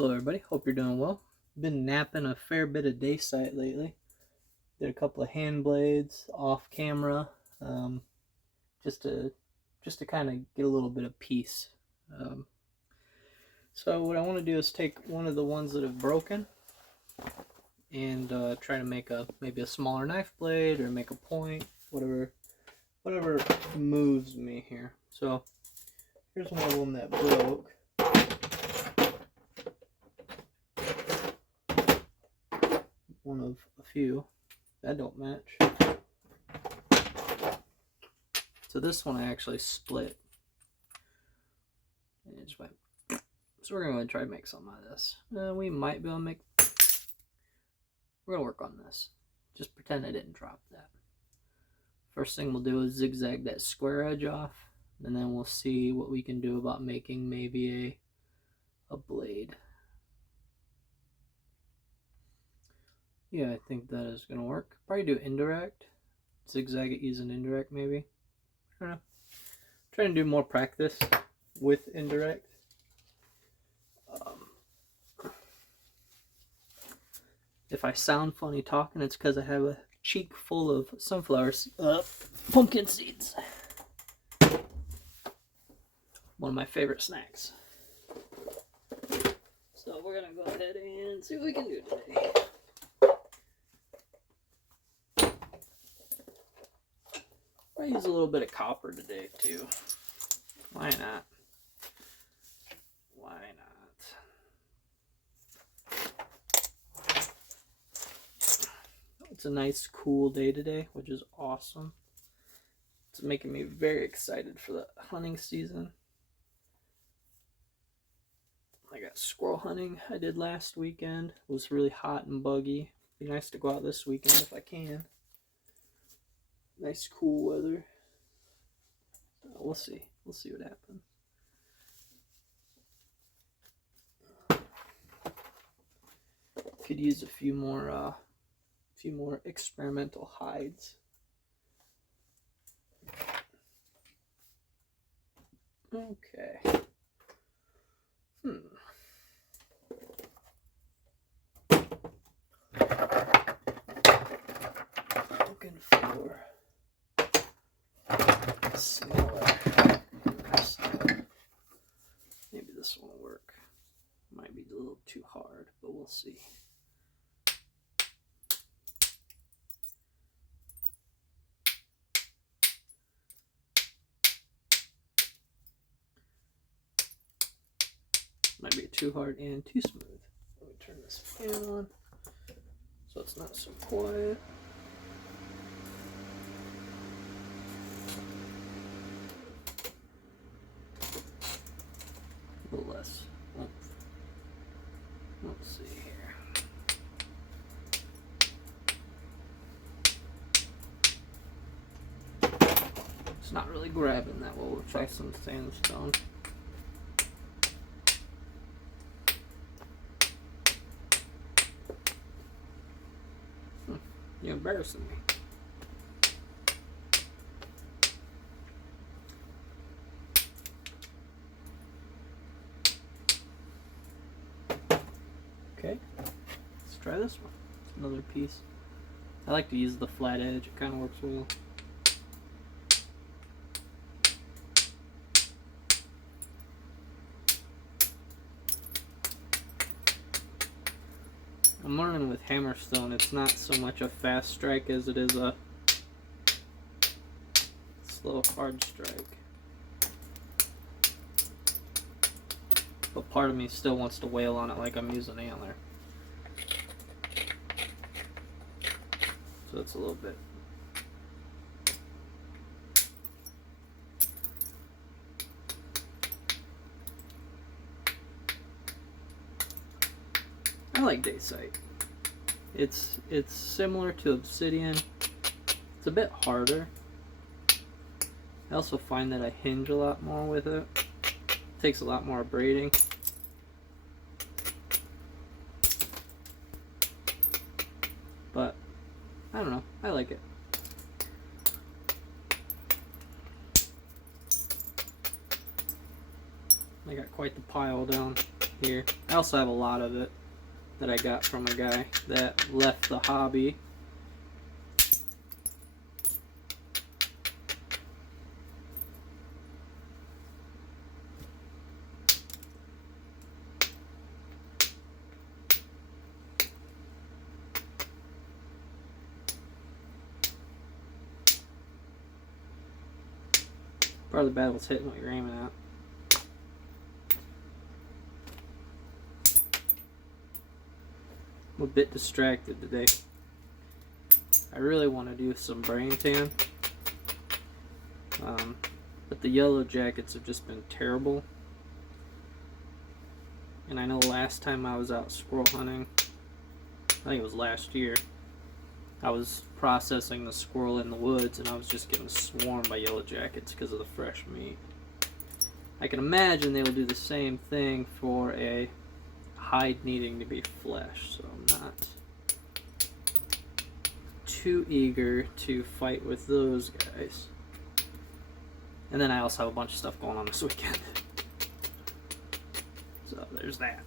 Hello everybody, hope you're doing well. Been napping a fair bit of Dacite lately. Did a couple of hand blades off camera, just to kind of get a little bit of peace. So what I want to do is take one of the ones that have broken and try to make maybe a smaller knife blade or make a point, whatever moves me here. So here's one of them that broke. One of a few that don't match. So this one I actually split. And it just went. So we're going to try to make something out of this. We might be able to make. We're going to work on this. Just pretend I didn't drop that. First thing we'll do is zigzag that square edge off. And then we'll see what we can do about making maybe a blade. Yeah, I think that is going to work. Probably do indirect. Zigzag it using indirect maybe. I don't know. Trying to do more practice with indirect. If I sound funny talking, it's because I have a cheek full of pumpkin seeds. One of my favorite snacks. So we're going to go ahead and see what we can do today. I use a little bit of copper today too. Why not? Why not? It's a nice cool day today, which is awesome. It's making me very excited for the hunting season. I got squirrel hunting I did last weekend. It was really hot and buggy. Be nice to go out this weekend if I can. Nice cool weather. We'll see. We'll see what happens. Could use a few more experimental hides. Okay. Looking for smaller. Maybe this one will work. Might be a little too hard, but we'll see. Might be too hard and too smooth. Let me turn this fan on so it's not so quiet. A little less. Let's see here. It's not really grabbing that well. We'll try some sandstone. You're embarrassing me. Okay, let's try this one. It's another piece. I like to use the flat edge, it kind of works well. I'm learning with hammerstone, it's not so much a fast strike as it is a slow, hard strike. But part of me still wants to wail on it like I'm using antler. So it's a little bit. I like Dacite. It's similar to obsidian. It's a bit harder. I also find that I hinge a lot more with it. Takes a lot more braiding. But I don't know, I like it. I got quite the pile down here. I also have a lot of it that I got from a guy that left the hobby. Part of the battle's hitting what you're aiming at. I'm a bit distracted today. I really want to do some brain tan, but the yellow jackets have just been terrible. And I know last time I was out squirrel hunting, I think it was last year, I was processing the squirrel in the woods and I was just getting swarmed by yellow jackets because of the fresh meat. I can imagine they will do the same thing for a hide needing to be flesh, so I'm not too eager to fight with those guys. And then I also have a bunch of stuff going on this weekend. So there's that.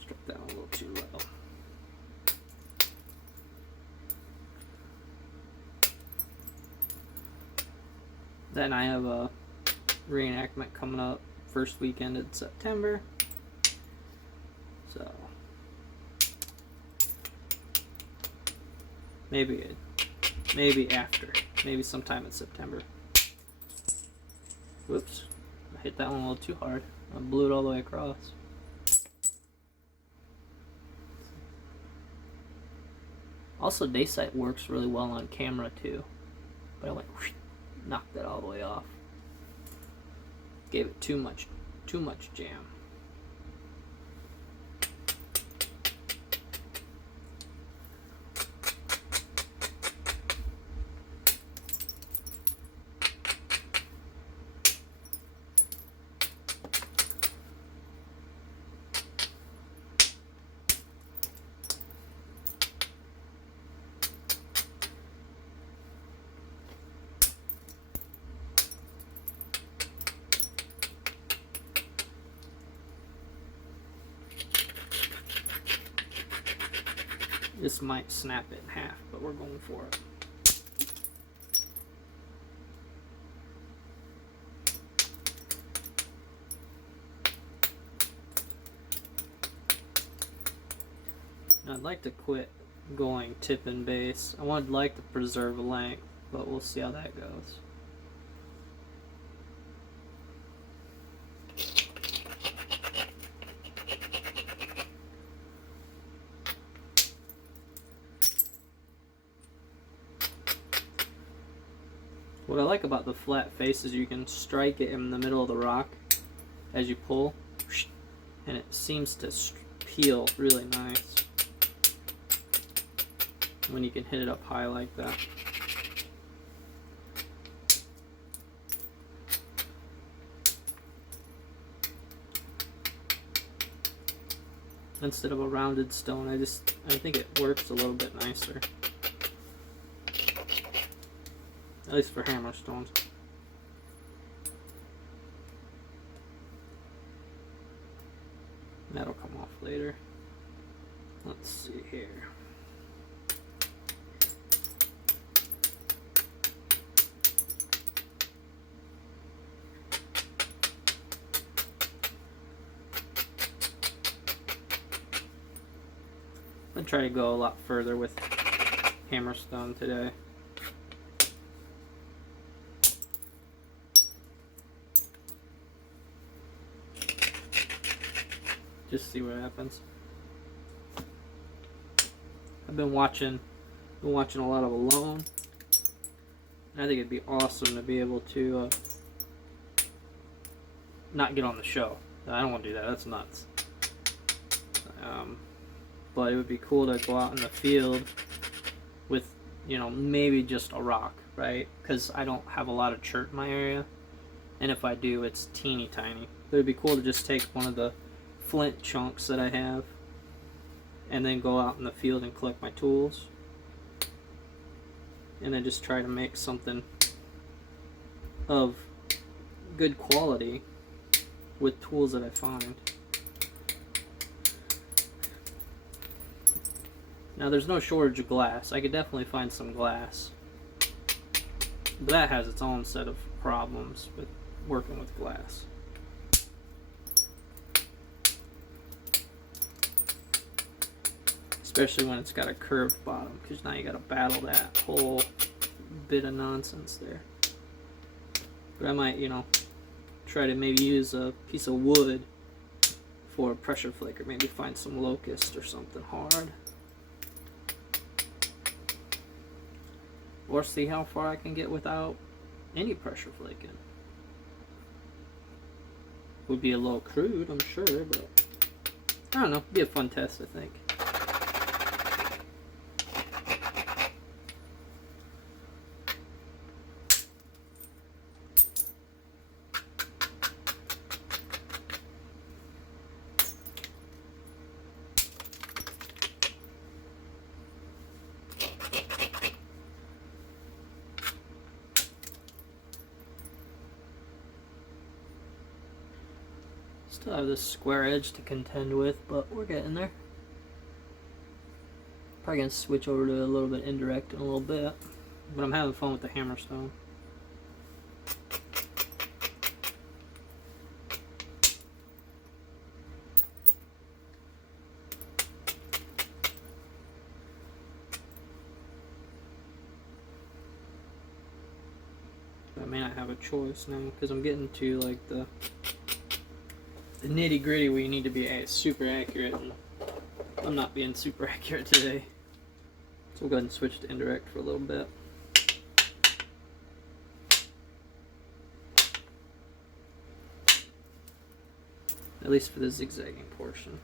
Struck that one a little too low. Then I have a reenactment coming up first weekend in September. So maybe after. Maybe sometime in September. Whoops. I hit that one a little too hard. I blew it all the way across. Also, Dacite works really well on camera too. But I went whoosh, knocked that all the way off. Gave it too much jam. This might snap it in half, but we're going for it. Now, I'd like to quit going tip and base. I would like to preserve length, but we'll see how that goes. What I like about the flat face is you can strike it in the middle of the rock as you pull, and it seems to peel really nice when you can hit it up high like that. Instead of a rounded stone, I think it works a little bit nicer. At least for hammer stones. That'll come off later. Let's see here. I'm gonna try to go a lot further with hammerstone today. Just see what happens. I've been watching a lot of Alone, and I think it'd be awesome to be able to not get on the show. I don't want to do that. That's nuts. But it would be cool to go out in the field with, you know, maybe just a rock, right? Because I don't have a lot of chert in my area, and if I do, it's teeny tiny. It would be cool to just take one of the flint chunks that I have and then go out in the field and collect my tools and then just try to make something of good quality with tools that I find. Now there's no shortage of glass. I could definitely find some glass. But that has its own set of problems with working with glass. Especially when it's got a curved bottom, because now you got to battle that whole bit of nonsense there. But I might, you know, try to maybe use a piece of wood for a pressure flaker. Maybe find some locust or something hard. Or see how far I can get without any pressure flaking. Would be a little crude, I'm sure, but I don't know. Be a fun test, I think. Still have this square edge to contend with, but we're getting there. Probably gonna switch over to a little bit indirect in a little bit, but I'm having fun with the hammerstone. I may not have a choice now because I'm getting to like the nitty gritty where you need to be super accurate, and I'm not being super accurate today. So we'll go ahead and switch to indirect for a little bit. At least for the zigzagging portion.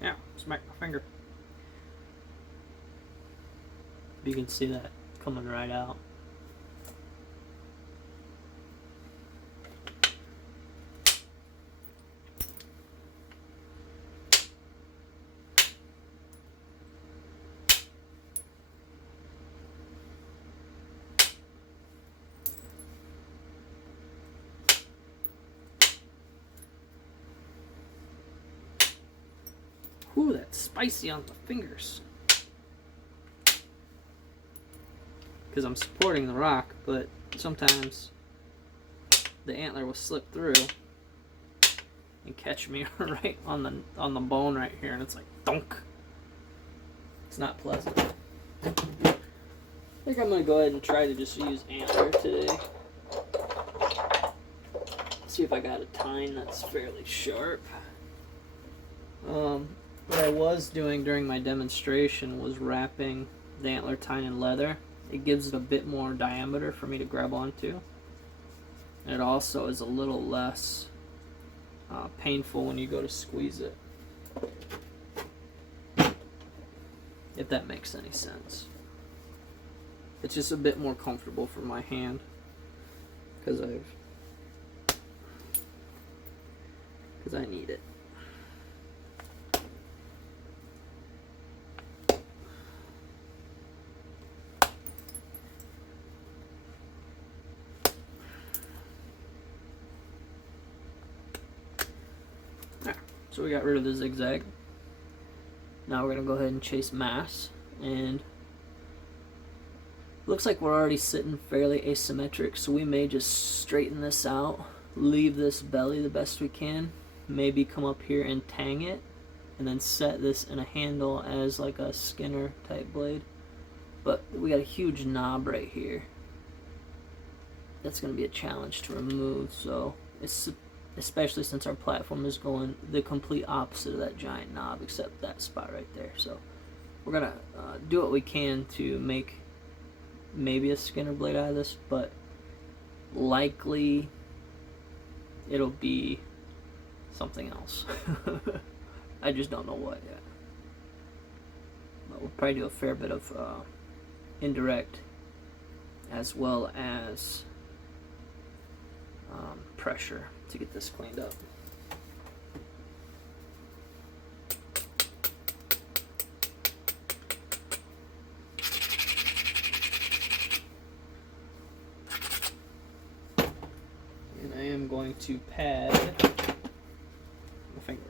Yeah, smack my finger. You can see that coming right out. Ooh, that's spicy on the fingers. Because I'm supporting the rock, but sometimes the antler will slip through and catch me right on the bone right here, and it's like thunk. It's not pleasant. I think I'm gonna go ahead and try to just use antler today. See if I got a tine that's fairly sharp. What I was doing during my demonstration was wrapping the antler tine in leather. It gives it a bit more diameter for me to grab onto. And it also is a little less painful when you go to squeeze it. If that makes any sense. It's just a bit more comfortable for my hand. Because I need it. So we got rid of the zigzag. Now we're going to go ahead and chase mass. And looks like we're already sitting fairly asymmetric, so we may just straighten this out, leave this belly the best we can, maybe come up here and tang it, and then set this in a handle as like a Skinner type blade. But we got a huge knob right here. That's going to be a challenge to remove, so it's especially since our platform is going the complete opposite of that giant knob, except that spot right there. So we're gonna do what we can to make maybe a Skinner blade out of this, but likely it'll be something else. I just don't know what yet. But we'll probably do a fair bit of indirect as well as pressure to get this cleaned up. And I am going to pad my finger.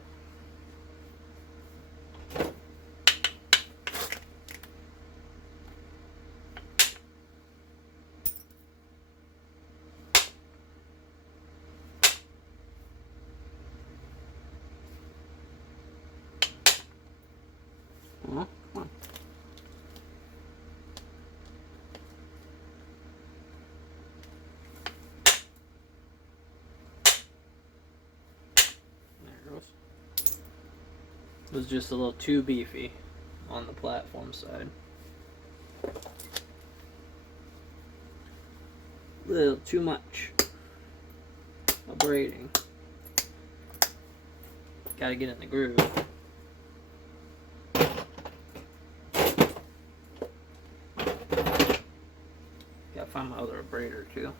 Come on. There it goes. It was just a little too beefy on the platform side. A little too much abrading. Gotta get in the groove. Gotta find my other abrader too.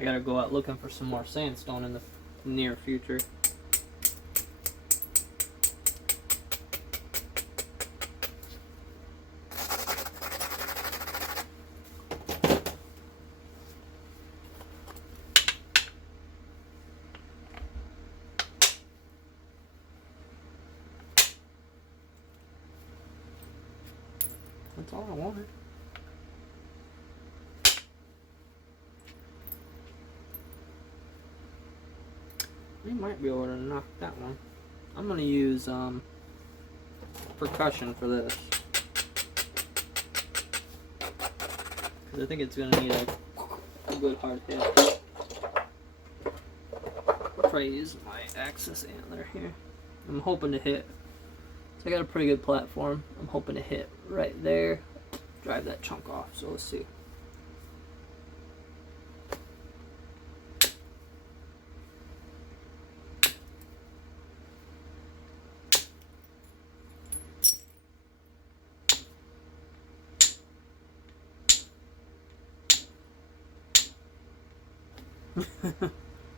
I gotta go out looking for some more sandstone in the near future. That's all I wanted. We might be able to knock that one. I'm gonna use percussion for this, because I think it's gonna need a good hard hit. I'll try to use my axis antler here. I'm hoping to hit. So I got a pretty good platform. I'm hoping to hit right there, drive that chunk off. So let's see.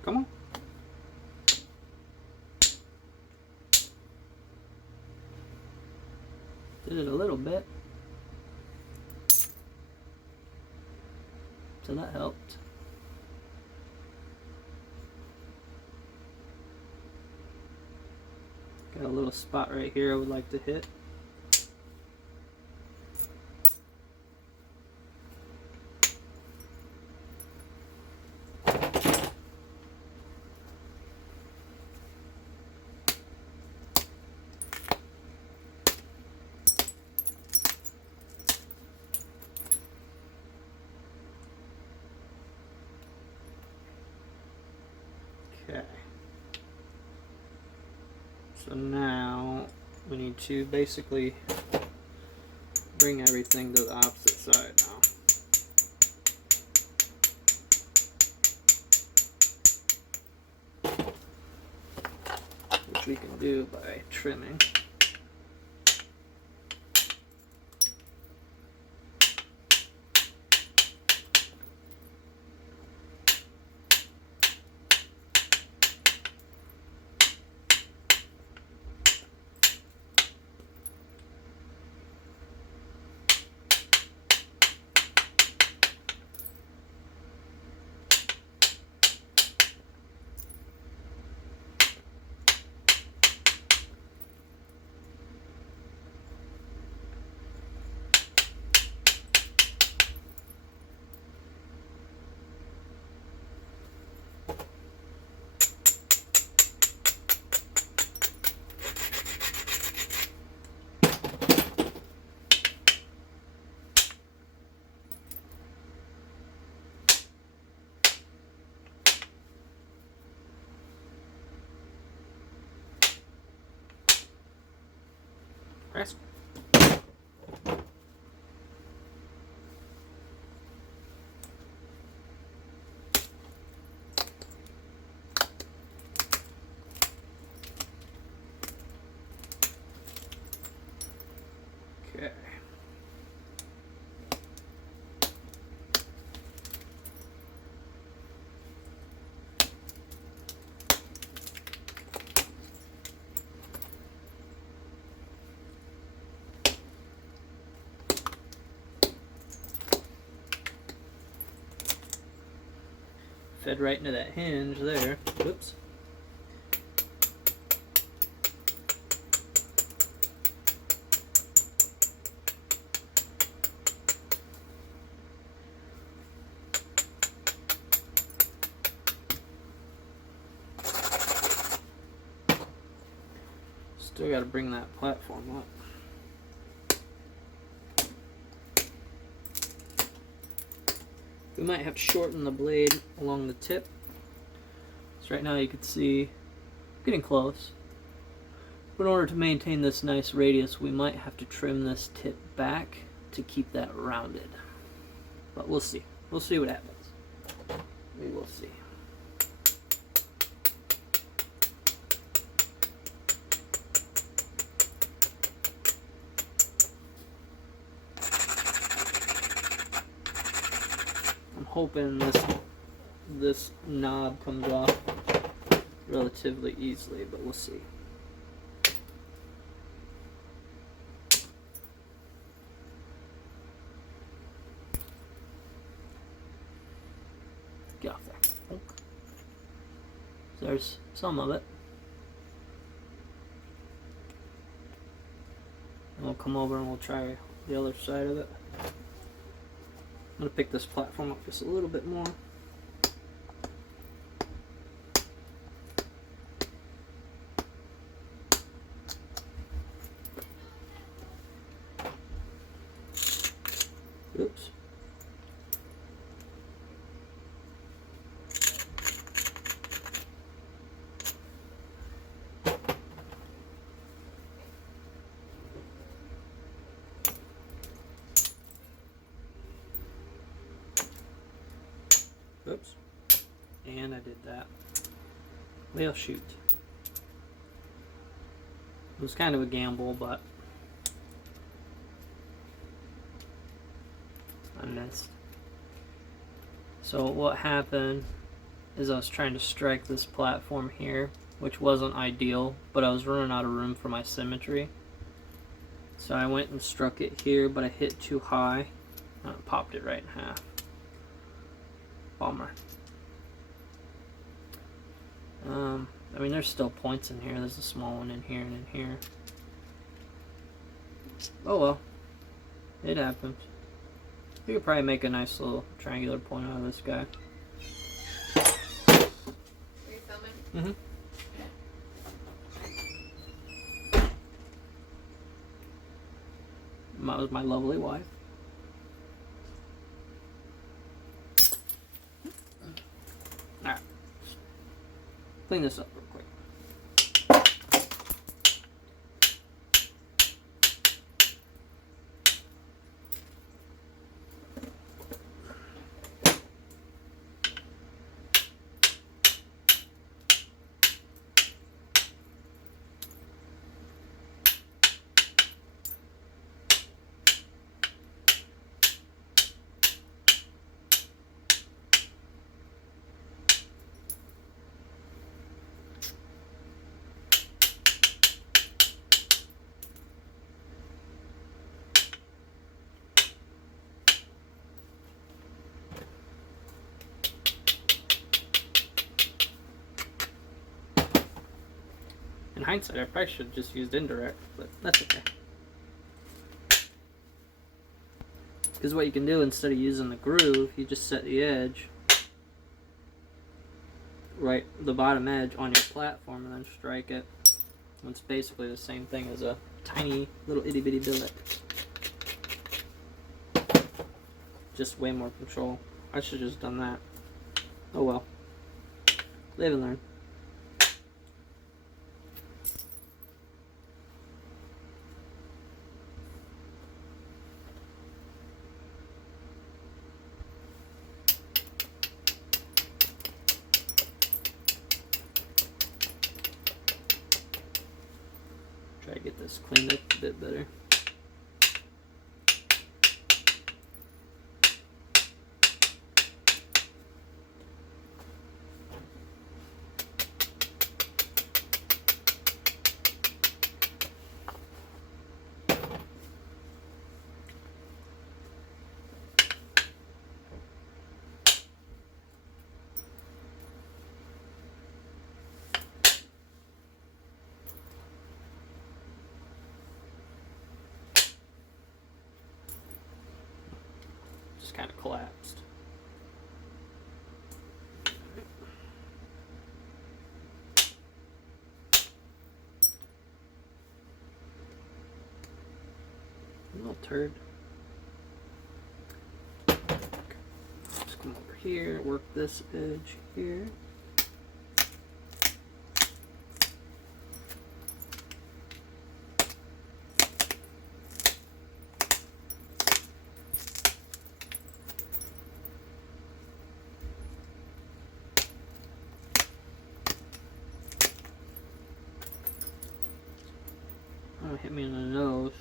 Come on. Did it a little bit. So that helped. Got a little spot right here I would like to hit. Okay. So now we need to basically bring everything to the opposite side now. Which we can do by trimming. Press. fed right into that hinge there. Whoops. Still got to bring that platform up. We might have to shorten the blade along the tip. So right now you can see getting close. But in order to maintain this nice radius, we might have to trim this tip back to keep that rounded. But we'll see. We'll see what happens. We will see. Hoping this knob comes off relatively easily, but we'll see. Get off there. So there's some of it. And we'll come over and we'll try the other side of it. I'm going to pick this platform up just a little bit more. Oops. Oops. And I did that. Well, shoot. It was kind of a gamble, but I missed. So what happened is I was trying to strike this platform here, which wasn't ideal, but I was running out of room for my symmetry. So I went and struck it here, but I hit too high and it popped it right in half. Bummer. I mean, there's still points in here. There's a small one in here and in here. Oh well. It happens. You could probably make a nice little triangular point out of this guy. Are you filming? That was my lovely wife. Alright. Clean this up real quick. In hindsight, I probably should have just used indirect, but that's okay. Because what you can do, instead of using the groove, you just set the edge, right, the bottom edge on your platform, and then strike it. It's basically the same thing as a tiny little itty bitty billet. Just way more control. I should have just done that. Oh well. Live and learn. Try to get this cleaned up a bit better. just kind of collapsed. Little turd. Just come over here, work this edge here. Oh, hit me in the nose.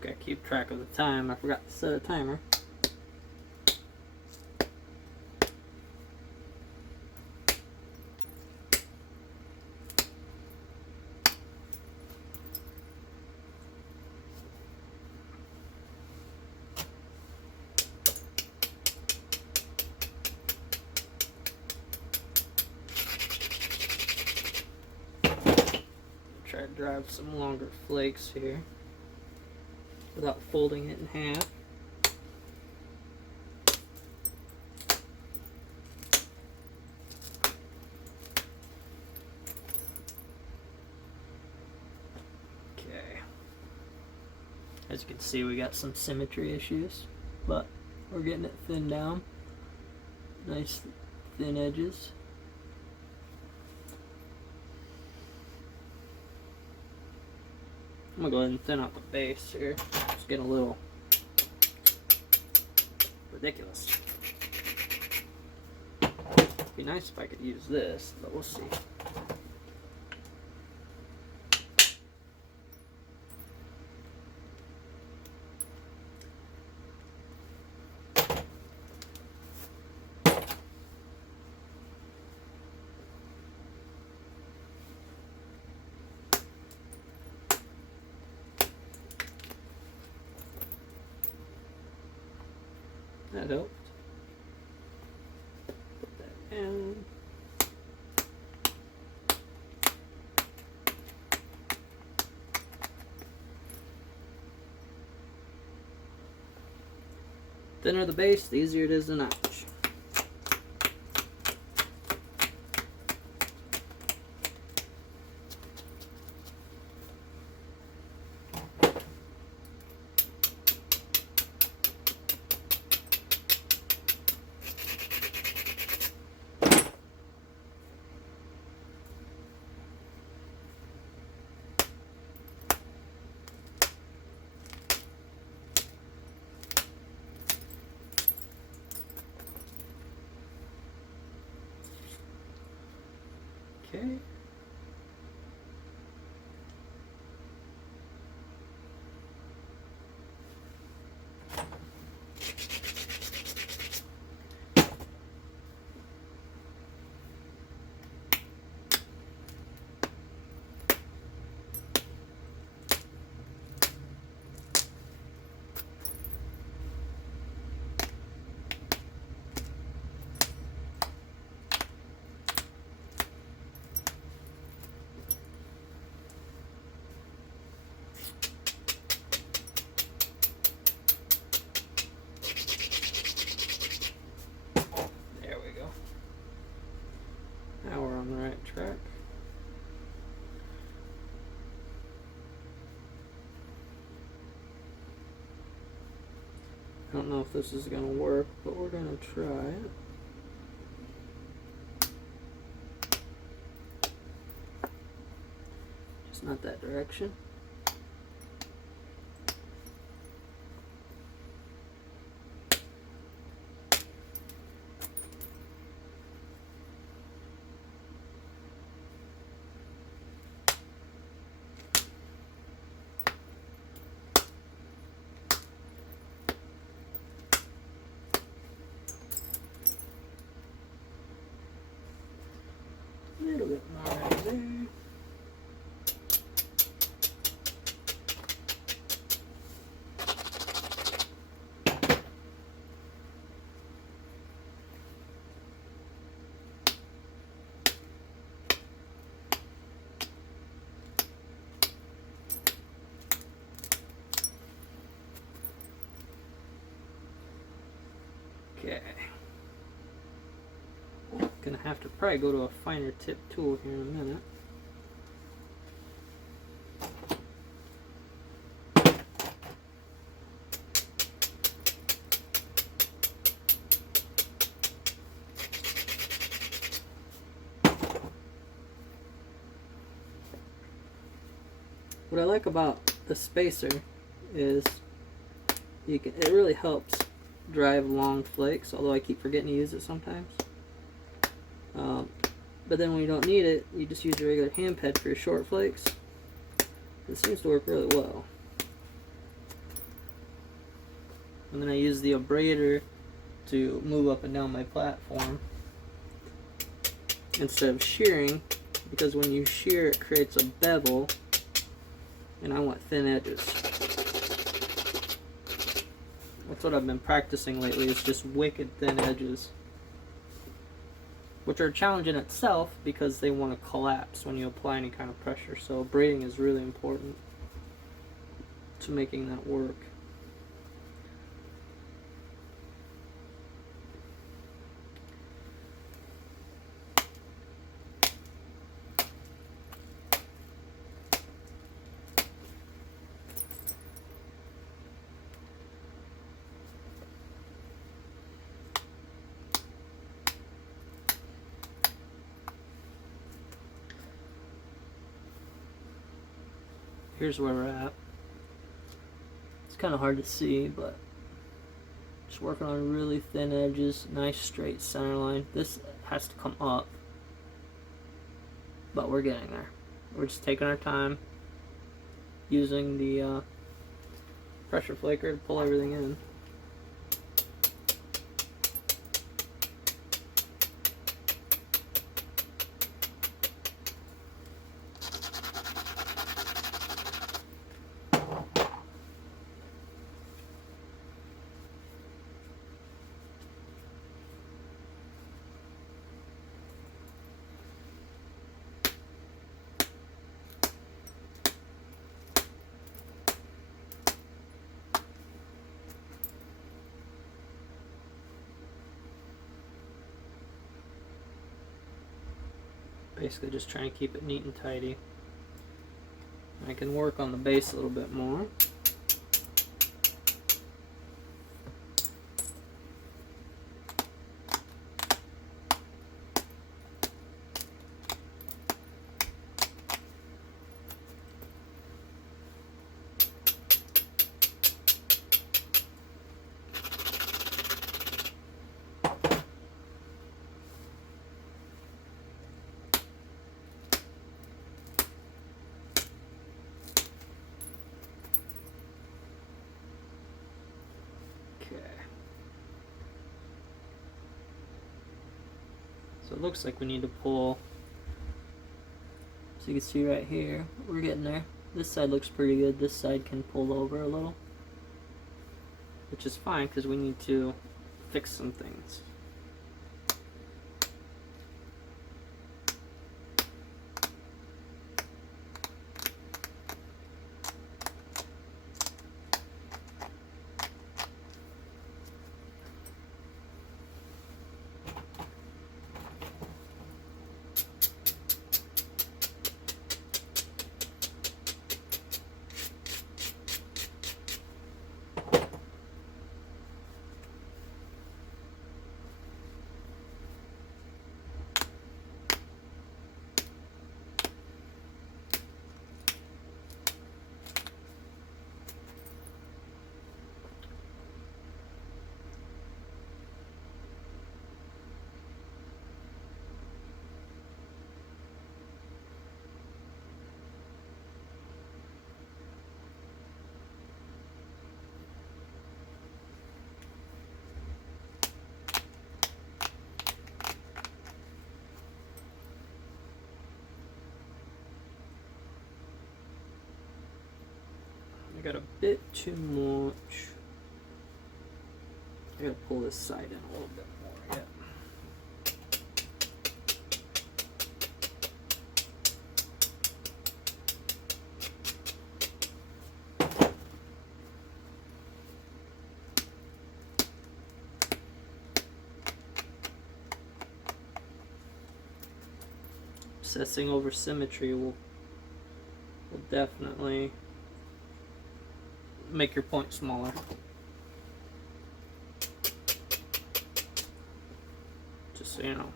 Gotta keep track of the time. I forgot to set a timer. Try to drive some longer flakes here without folding it in half. Okay. As you can see, we got some symmetry issues, but we're getting it thinned down. Nice thin edges. I'm gonna go ahead and thin out the base here. It's getting a little ridiculous. Be nice if I could use this, but we'll see. That helped. Put that down. Thinner the base, the easier it is to notch. Okay. There we go. Now we're on the right track. I don't know if this is going to work, but we're going to try it. Just not that direction. A little bit more right there. Okay. Gonna have to probably go to a finer tip tool here in a minute. What I like about the spacer is it really helps drive long flakes, although I keep forgetting to use it sometimes. But then when you don't need it, you just use your regular hand pad for your short flakes. It seems to work really well. And then I use the abrader to move up and down my platform instead of shearing, because when you shear it creates a bevel, and I want thin edges. That's what I've been practicing lately, is just wicked thin edges, which are a challenge in itself because they want to collapse when you apply any kind of pressure. So braiding is really important to making that work. Here's where we're at. It's kind of hard to see, but just working on really thin edges, nice straight center line. This has to come up, but we're getting there. We're just taking our time, using the pressure flaker to pull everything in. Basically just trying to keep it neat and tidy. I can work on the base a little bit more. So it looks like we need to pull. So you can see right here, we're getting there. This side looks pretty good. This side can pull over a little, which is fine because we need to fix some things. I got a bit too much. I gotta pull this side in a little bit more. Yeah. Obsessing over symmetry will definitely make your point smaller. Just so you know.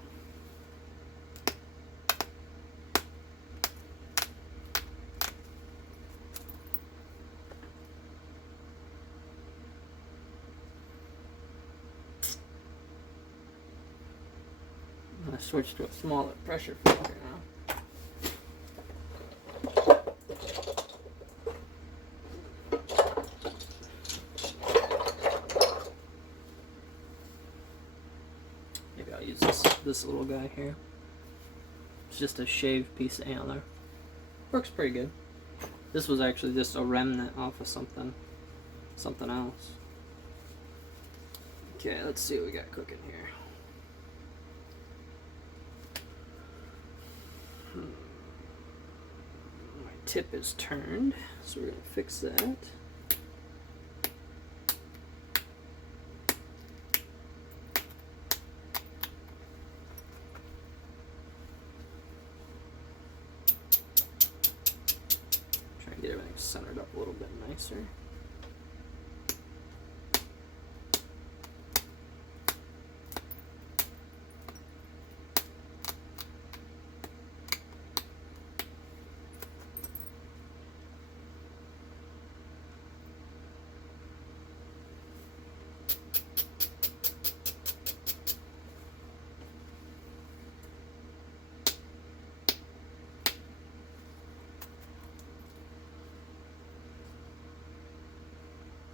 I'm gonna switch to a smaller pressure filter now. Maybe I'll use this little guy here. It's just a shaved piece of antler. Works pretty good. This was actually just a remnant off of something else. Okay, let's see what we got cooking here. My tip is turned, so we're gonna fix that. Try and get everything centered up a little bit nicer.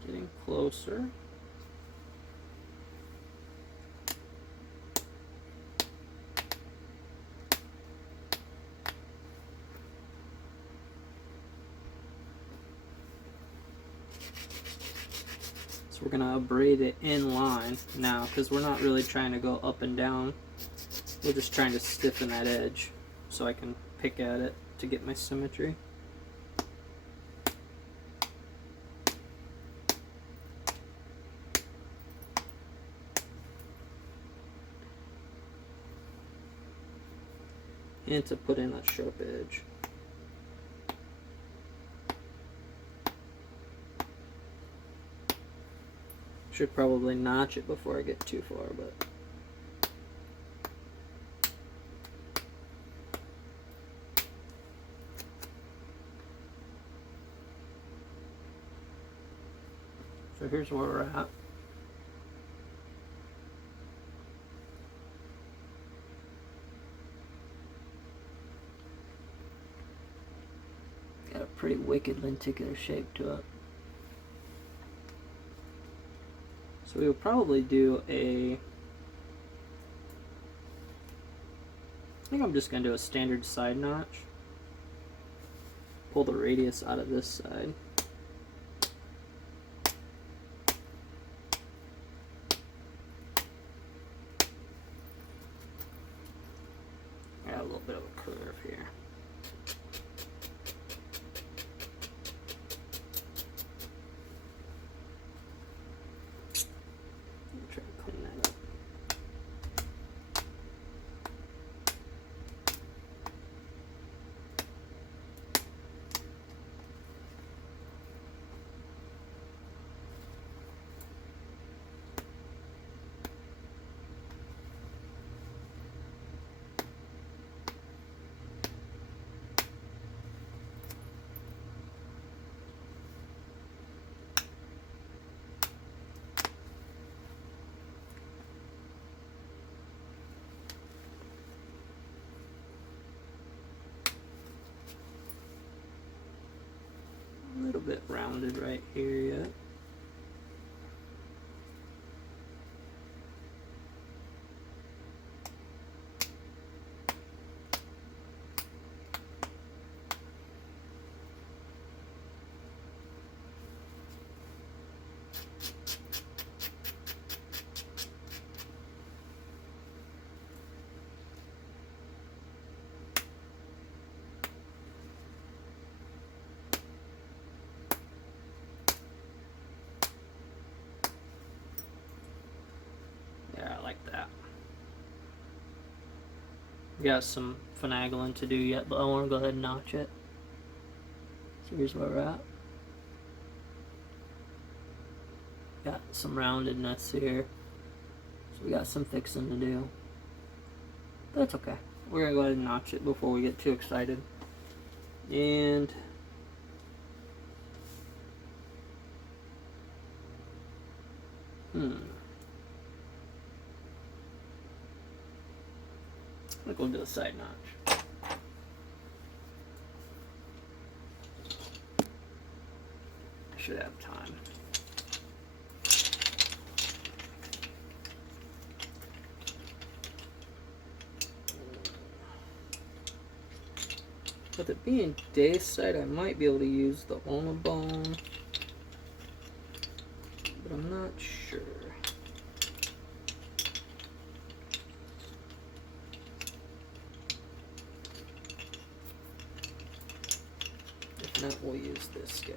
Getting closer. So we're gonna abrade it in line now because we're not really trying to go up and down. We're just trying to stiffen that edge so I can pick at it to get my symmetry. And to put in that sharp edge. Should probably notch it before I get too far, but so here's where we're at. Got a pretty wicked lenticular shape to it. So we will probably do a I think I'm just going to do a standard side notch. Pull the radius out of this side. Got a little bit of a curve here. Try to clean that up. A little bit rounded right here yet. Yeah, I like that. Got some finagling to do yet, but I want to go ahead and notch it. So here's where we're at. Got some roundedness here. So we got some fixing to do. But that's okay. We're going to go ahead and notch it before we get too excited. And I think we'll do a side notch. I should have time. With it being Dacite, I might be able to use the Ulna bone, but I'm not sure. If not, we'll use this guy.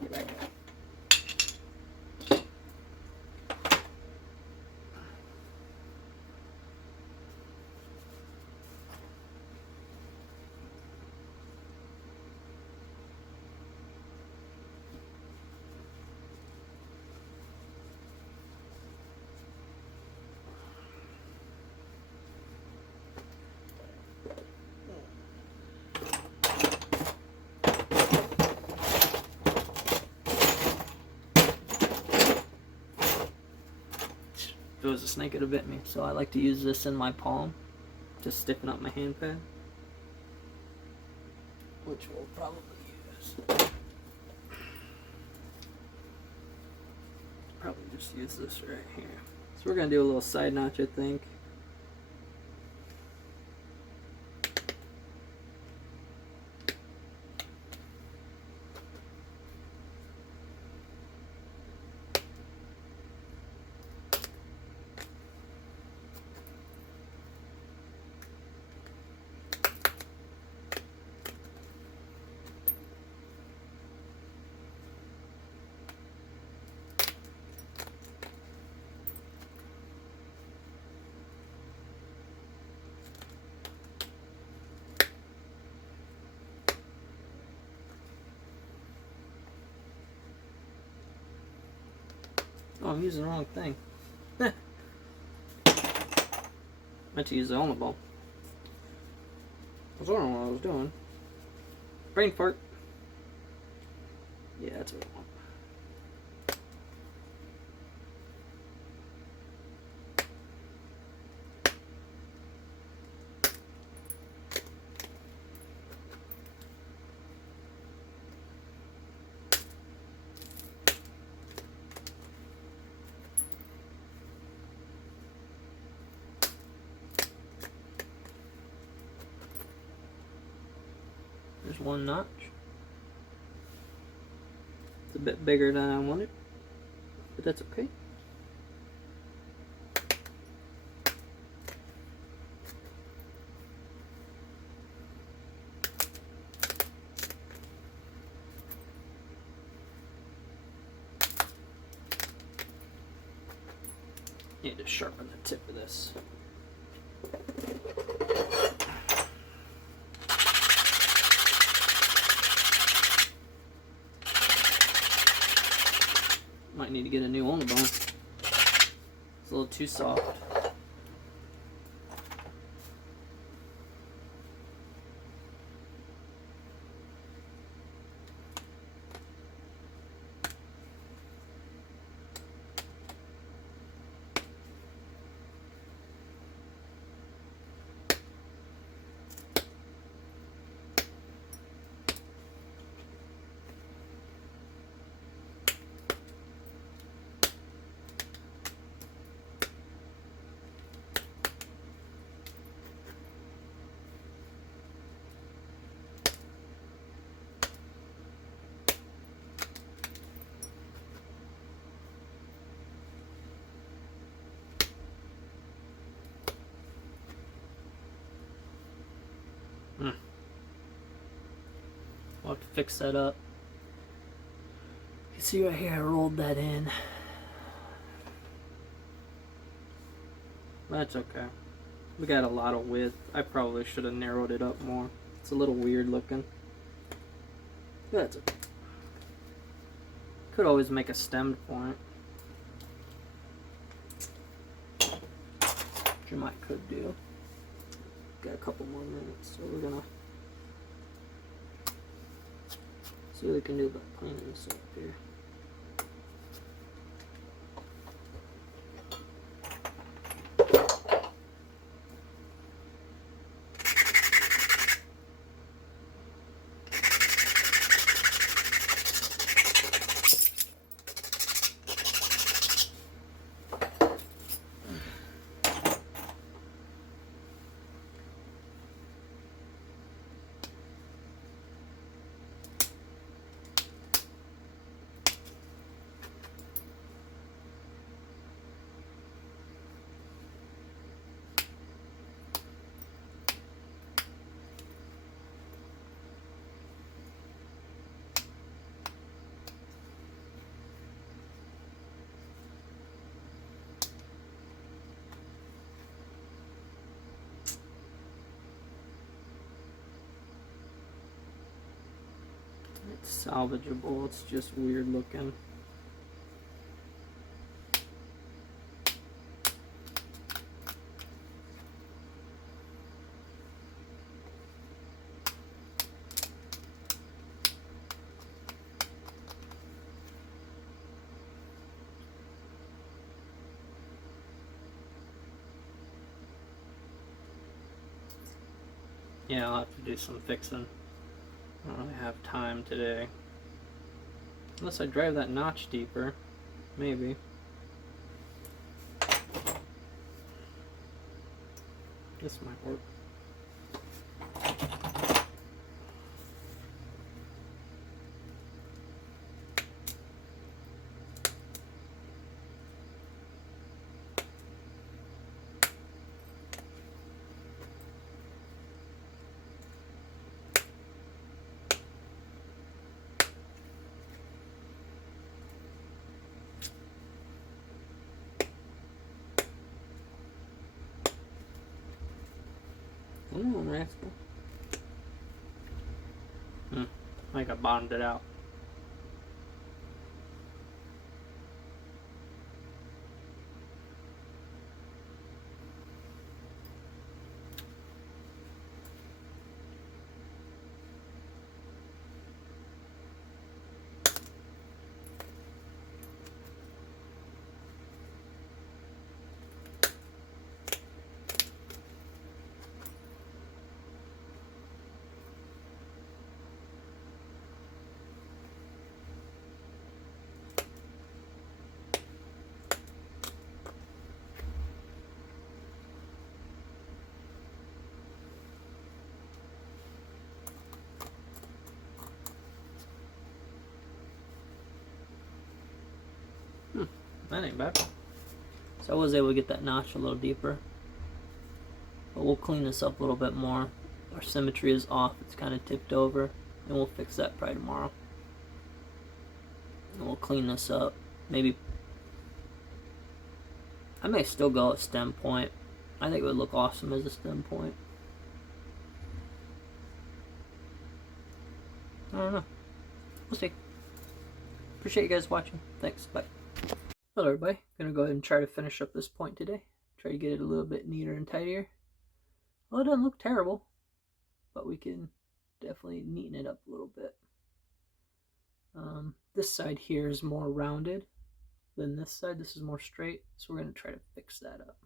Get back up. If it was a snake, it would have bit me. So I like to use this in my palm to stiffen up my hand pad, which we'll probably use. Probably just use this right here. So we're going to do a little side notch, I think. Oh, I'm using the wrong thing. Meant to use the Ulna ball. I was wondering what I was doing. Brain fart. Yeah, that's what I want. one notch. It's a bit bigger than I wanted, but that's okay. Need to sharpen the tip of this. Might need to get a new on bone. It's a little too soft. I'll have to fix that up. You can see right here I rolled that in. That's okay. We got a lot of width. I probably should have narrowed it up more. It's a little weird looking. That's okay. Could always make a stemmed point. Which I might could do. Got a couple more minutes, so we're gonna see what we can do about cleaning this up here. It's salvageable, it's just weird looking. Yeah, I'll have to do some fixing. I don't really have time today. Unless I drive that notch deeper. Maybe. This might work. Rascal. I think I bottomed it out. That ain't bad. So I was able to get that notch a little deeper. But we'll clean this up a little bit more. Our symmetry is off. It's kind of tipped over. And we'll fix that probably tomorrow. And we'll clean this up. Maybe I may still go a stem point. I think it would look awesome as a stem point. I don't know. We'll see. Appreciate you guys watching. Thanks. Bye. Hello everybody. Gonna go ahead and try to finish up this point today. Try to get it a little bit neater and tidier. Well, it doesn't look terrible, but we can definitely neaten it up a little bit. This side here is more rounded than this side. This is more straight, so we're going to try to fix that up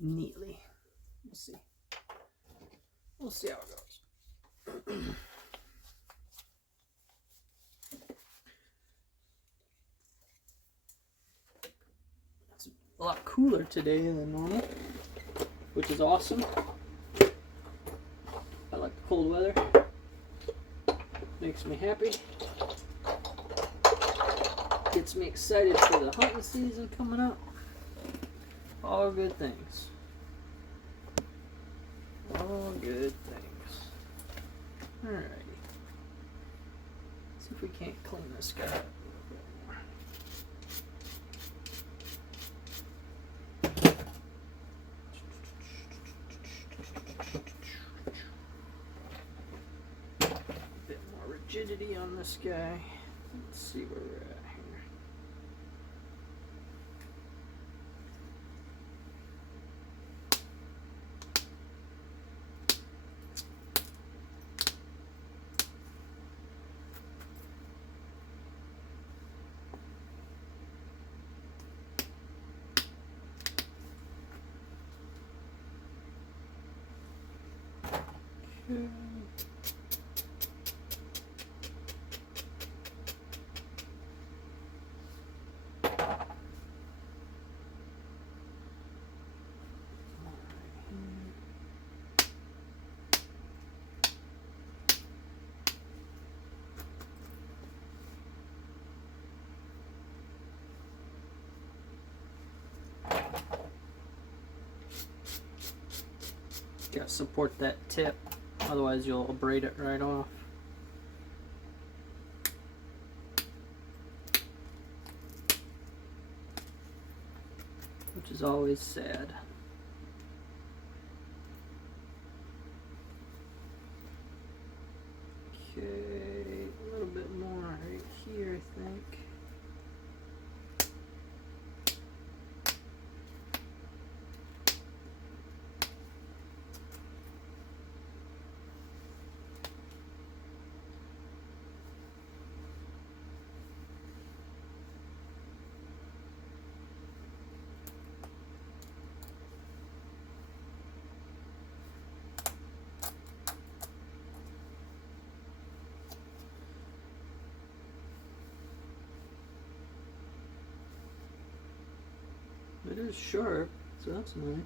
neatly. We'll see. We'll see how it goes. It's a lot cooler today than normal, which is awesome. I like the cold weather. Makes me happy. Gets me excited for the hunting season coming up. All good things. All good things. Alrighty. See if we can't clean this guy up a little bit more. A bit more rigidity on this guy. Let's see where we're at. Gotta support that tip, otherwise you'll abrade it right off. Which is always sad. Okay, a little bit more right here, I think. It is sharp, so that's nice.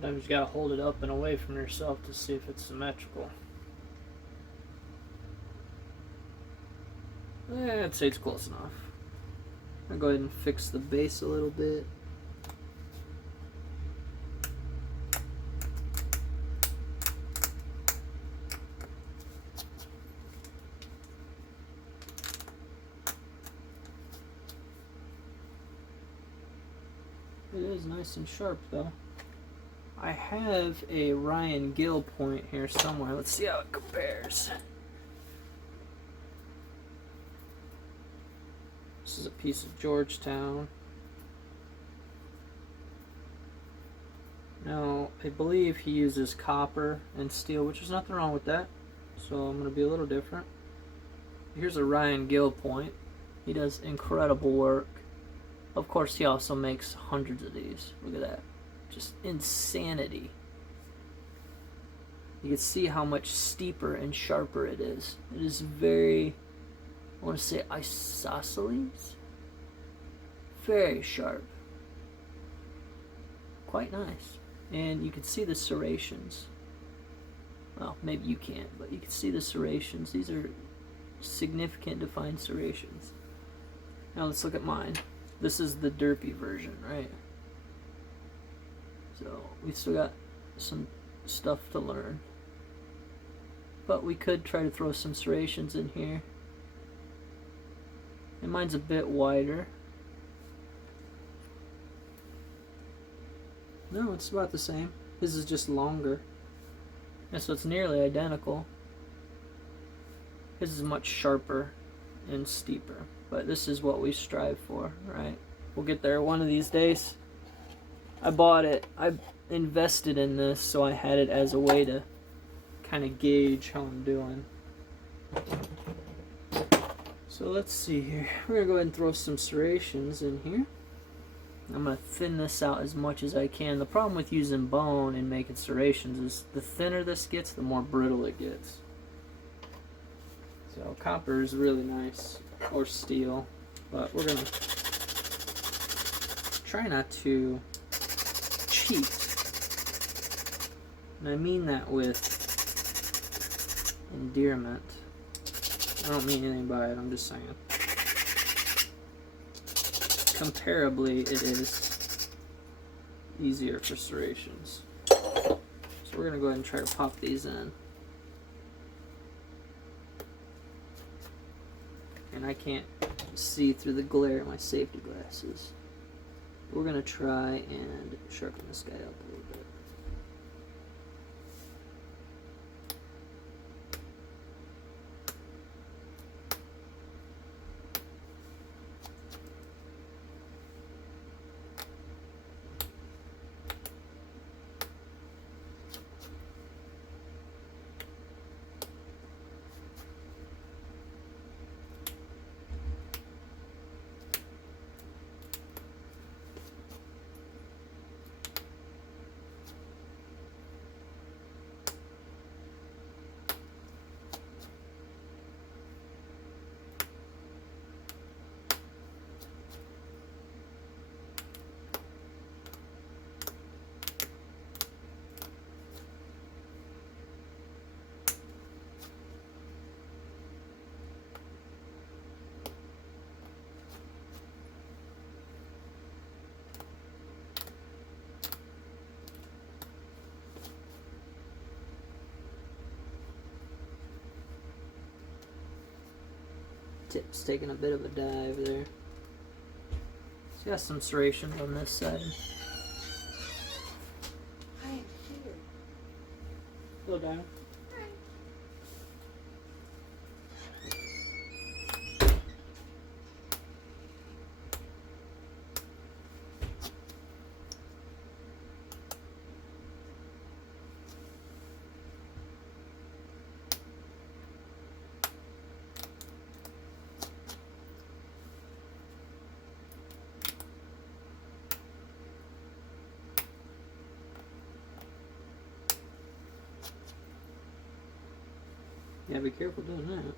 Sometimes you gotta hold it up and away from yourself to see if it's symmetrical. I'd say it's close enough. I'll go ahead and fix the base a little bit. It is nice and sharp though. I have a Ryan Gill point here somewhere. Let's see how it compares. This is a piece of Georgetown. Now, I believe he uses copper and steel, which is nothing wrong with that. So I'm going to be a little different. Here's a Ryan Gill point. He does incredible work. Of course, he also makes hundreds of these. Look at that. Just insanity. You can see how much steeper and sharper it is. It is very, I want to say isosceles. Very sharp. Quite nice. And you can see the serrations. Well, maybe you can't, but you can see the serrations. These are significant defined serrations. Now let's look at mine. This is the derpy version, right? So we still got some stuff to learn. But we could try to throw some serrations in here. And mine's a bit wider. No, it's about the same. His is just longer. And so it's nearly identical. His is much sharper and steeper. But this is what we strive for, right? We'll get there one of these days. I bought it. I invested in this, so I had it as a way to kind of gauge how I'm doing. So let's see here. We're going to go ahead and throw some serrations in here. I'm going to thin this out as much as I can. The problem with using bone and making serrations is the thinner this gets, the more brittle it gets. So copper is really nice, or steel, but we're going to try not to cheat. And I mean that with endearment. I don't mean anything by it, I'm just saying. Comparably, it is easier for serrations. So we're going to go ahead and try to pop these in. And I can't see through the glare of my safety glasses. We're going to try and sharpen this guy up a little bit. Tip's taking a bit of a dive there. It's got some serrations on this side. I am here. Go down. Yeah, be careful doing that.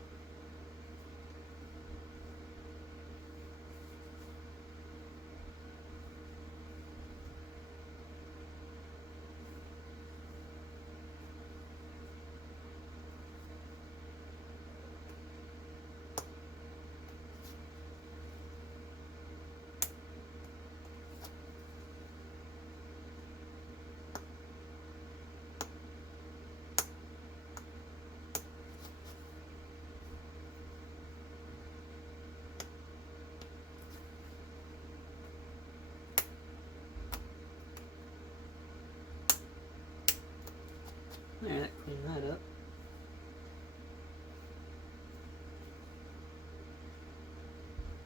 Alright, clean that up.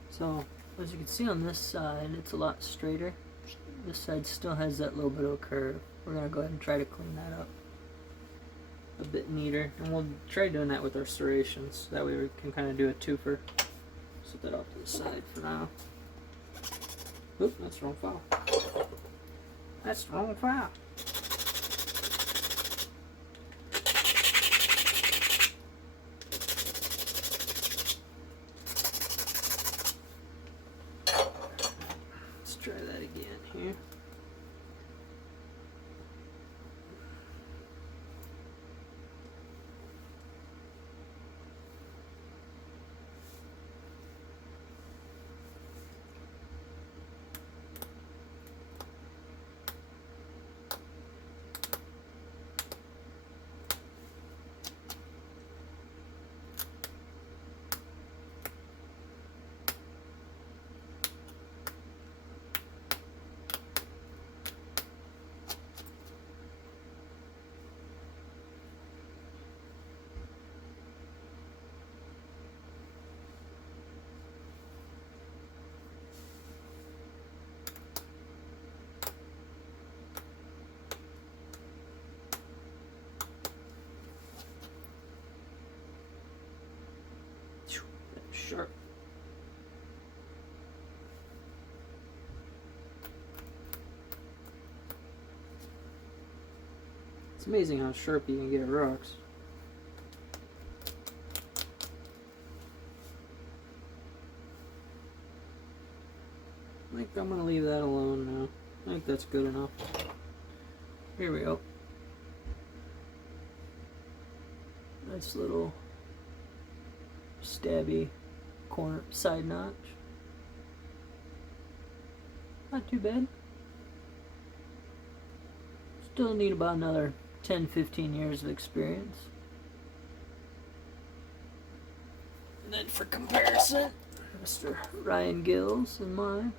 So, as you can see on this side, it's a lot straighter. This side still has that little bit of a curve. We're going to go ahead and try to clean that up a bit neater. And we'll try doing that with our serrations. That way we can kind of do a twofer. Set that off to the side for now. Oop, that's the wrong file. That's the wrong file. Let's try that again here. Sharp. It's amazing how sharp you can get rocks. I think I'm gonna leave that alone now. I think that's good enough. Here we go. Nice little stabby corner side notch. Not too bad. Still need about another 10-15 years of experience. And then for comparison, Mr. Ryan Gill's and mine.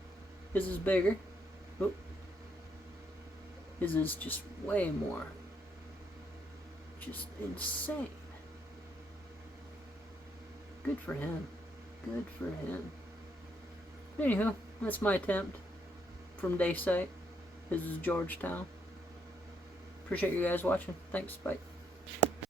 His is bigger. Oh. His is just way more. Just insane. Good for him. Good for him. Anyhow, that's my attempt from Dacite. This is Georgetown. Appreciate you guys watching. Thanks. Bye.